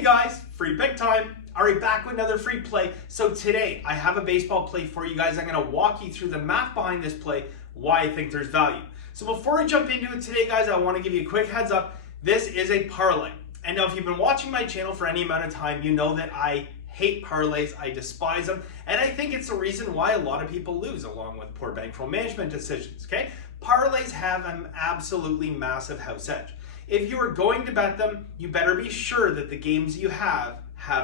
Hey guys, free pick time. All right, back with another free play. So today I have a baseball play for you guys. I'm gonna walk you through the math behind this play, why I think there's value. So before I jump into it today, guys, I wanna give you a quick heads up. This is a parlay. And now if you've been watching my channel for any amount of time, you know that I hate parlays, I despise them, and I think it's the reason why a lot of people lose, along with poor bankroll management decisions, okay? Parlays have an absolutely massive house edge. If you are going to bet them, you better be sure that the games you have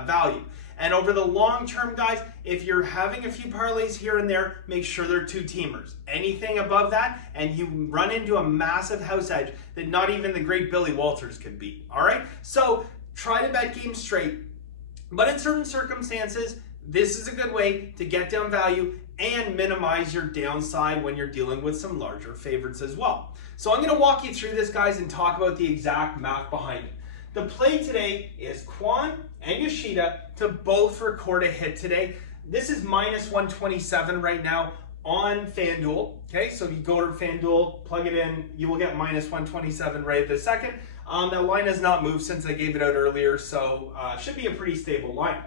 value. And over the long term, guys, if you're having a few parlays here and there, make sure they're two-teamers. Anything above that, and you run into a massive house edge that not even the great Billy Walters could beat, all right? So try to bet games straight, but in certain circumstances, this is a good way to get down value and minimize your downside when you're dealing with some larger favorites as well. So I'm gonna walk you through this, guys, and talk about the exact math behind it. The play today is Kwon and Yoshida to both record a hit today. This is minus 127 right now on FanDuel, okay? So if you go to FanDuel, plug it in, you will get minus 127 right at this second. That line has not moved since I gave it out earlier, so should be a pretty stable line.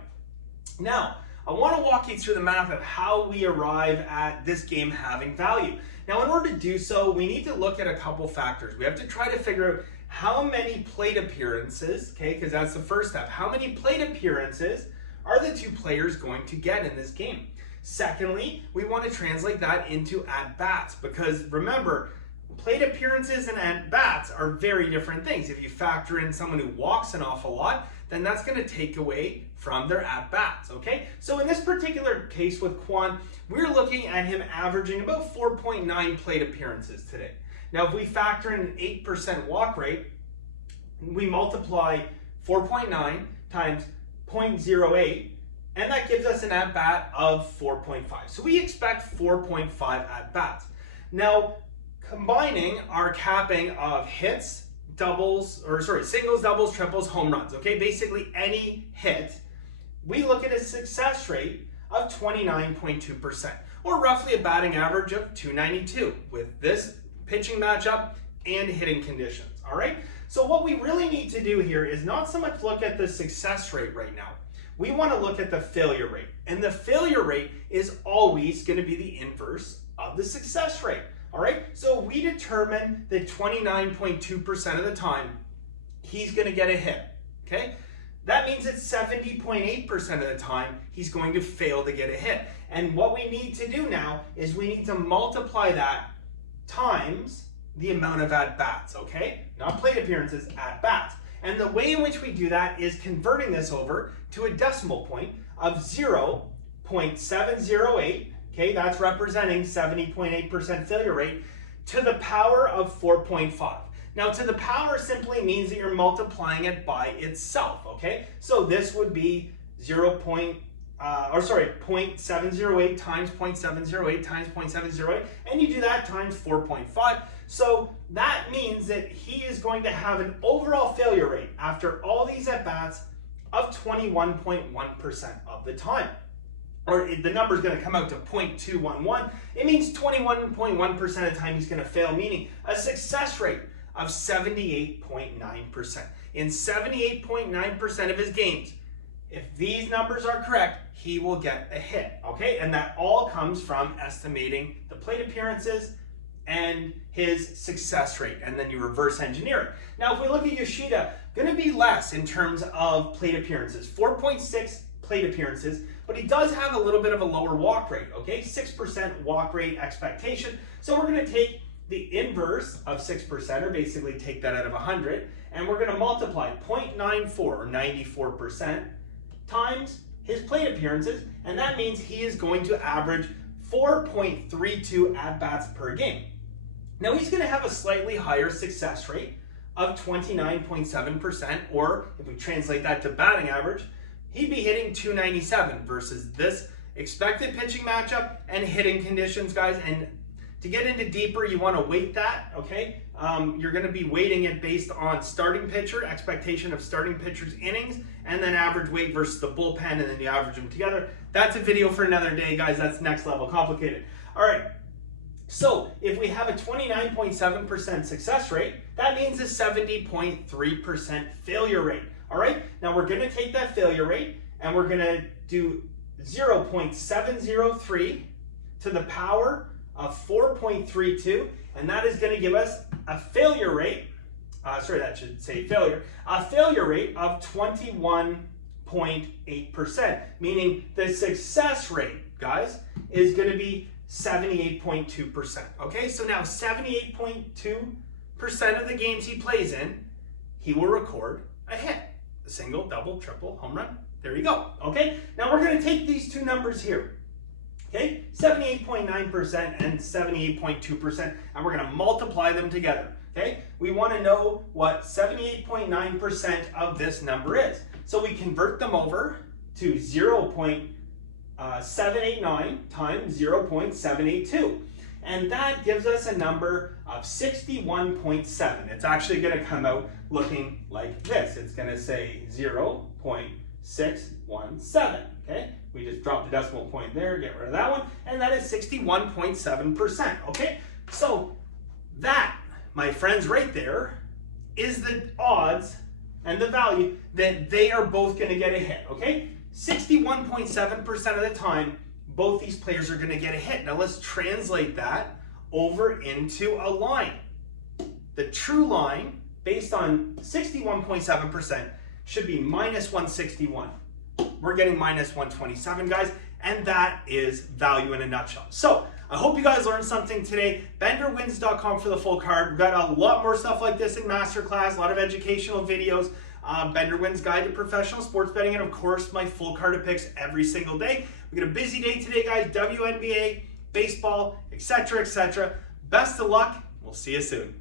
Now, I want to walk you through the math of how we arrive at this game having value. Now, in order to do so, we need to look at a couple factors. We have to try to figure out how many plate appearances, okay, because that's the first step. How many plate appearances are the two players going to get in this game? Secondly, we want to translate that into at-bats, because remember, plate appearances and at-bats are very different things. If you factor in someone who walks an awful lot, then that's going to take away from their at-bats, okay? So in this particular case with Kwon, we're looking at him averaging about 4.9 plate appearances today. Now, if we factor in an 8% walk rate, we multiply 4.9 times 0.08, and that gives us an at-bat of 4.5. So we expect 4.5 at-bats. Now, combining our capping of hits, singles, doubles, triples, home runs, okay? Basically any hit, we look at a success rate of 29.2%, or roughly a batting average of 292 with this pitching matchup and hitting conditions, all right? So what we really need to do here is not so much look at the success rate right now. We want to look at the failure rate, and the failure rate is always going to be the inverse of the success rate. All right, so we determine that 29.2% of the time, he's gonna get a hit, okay? That means that 70.8% of the time, he's going to fail to get a hit. And what we need to do now is we need to multiply that times the amount of at-bats, okay? Not plate appearances, at-bats. And the way in which we do that is converting this over to a decimal point of 0.708, okay, that's representing 70.8% failure rate, to the power of 4.5. Now, to the power simply means that you're multiplying it by itself, okay? So this would be 0.708 times 0.708 times 0.708, and you do that times 4.5. So that means that he is going to have an overall failure rate after all these at-bats of 21.1% of the time. Or the number is going to come out to 0.211. It means 21.1% of the time he's going to fail, meaning a success rate of 78.9%. In 78.9% of his games, if these numbers are correct, he will get a hit, okay? And that all comes from estimating the plate appearances and his success rate, and then you reverse engineer it. Now, if we look at Yoshida, going to be less in terms of plate appearances, 4.6 plate appearances, but he does have a little bit of a lower walk rate, okay? 6% walk rate expectation. So we're gonna take the inverse of 6%, or basically take that out of 100, and we're gonna multiply 0.94, or 94%, times his plate appearances, and that means he is going to average 4.32 at-bats per game. Now he's gonna have a slightly higher success rate of 29.7%, or if we translate that to batting average, he'd be hitting 297 versus this expected pitching matchup and hitting conditions, guys. And to get into deeper, you want to weight that, okay? You're going to be weighting it based on starting pitcher, expectation of starting pitcher's innings, and then average weight versus the bullpen, and then you average them together. That's a video for another day, guys. That's next level complicated. All right. So if we have a 29.7% success rate, that means a 70.3% failure rate. All right, now we're going to take that failure rate and we're going to do 0.703 to the power of 4.32, and that is going to give us a failure rate, that should say failure, a failure rate of 21.8%, meaning the success rate, guys, is going to be 78.2%. Okay, so now 78.2% of the games he plays in, he will record a hit. A single, double, triple, home run. There you go. Okay, now we're going to take these two numbers here. Okay, 78.9% and 78.2%, and we're going to multiply them together. Okay, we want to know what 78.9% of this number is. So we convert them over to 0.789 times 0.782. And that gives us a number of 61.7. It's actually going to come out looking like this. It's going to say 0.617. Okay, we just dropped the decimal point there, get rid of that one, and that is 61.7%. Okay, so that, my friends, right there is the odds and the value that they are both going to get a hit. Okay, 61.7% of the time, both these players are going to get a hit. Now let's translate that over into a line. The true line, based on 61.7%, should be minus 161. We're getting minus 127, guys, and that is value in a nutshell. So I hope you guys learned something today. BenderWins.com for the full card. We've got a lot more stuff like this in Masterclass, a lot of educational videos. Bender Wins Guide to Professional Sports Betting, and of course my full card of picks every single day. We got a busy day today, guys. WNBA, baseball, etc., etc. Best of luck. We'll see you soon.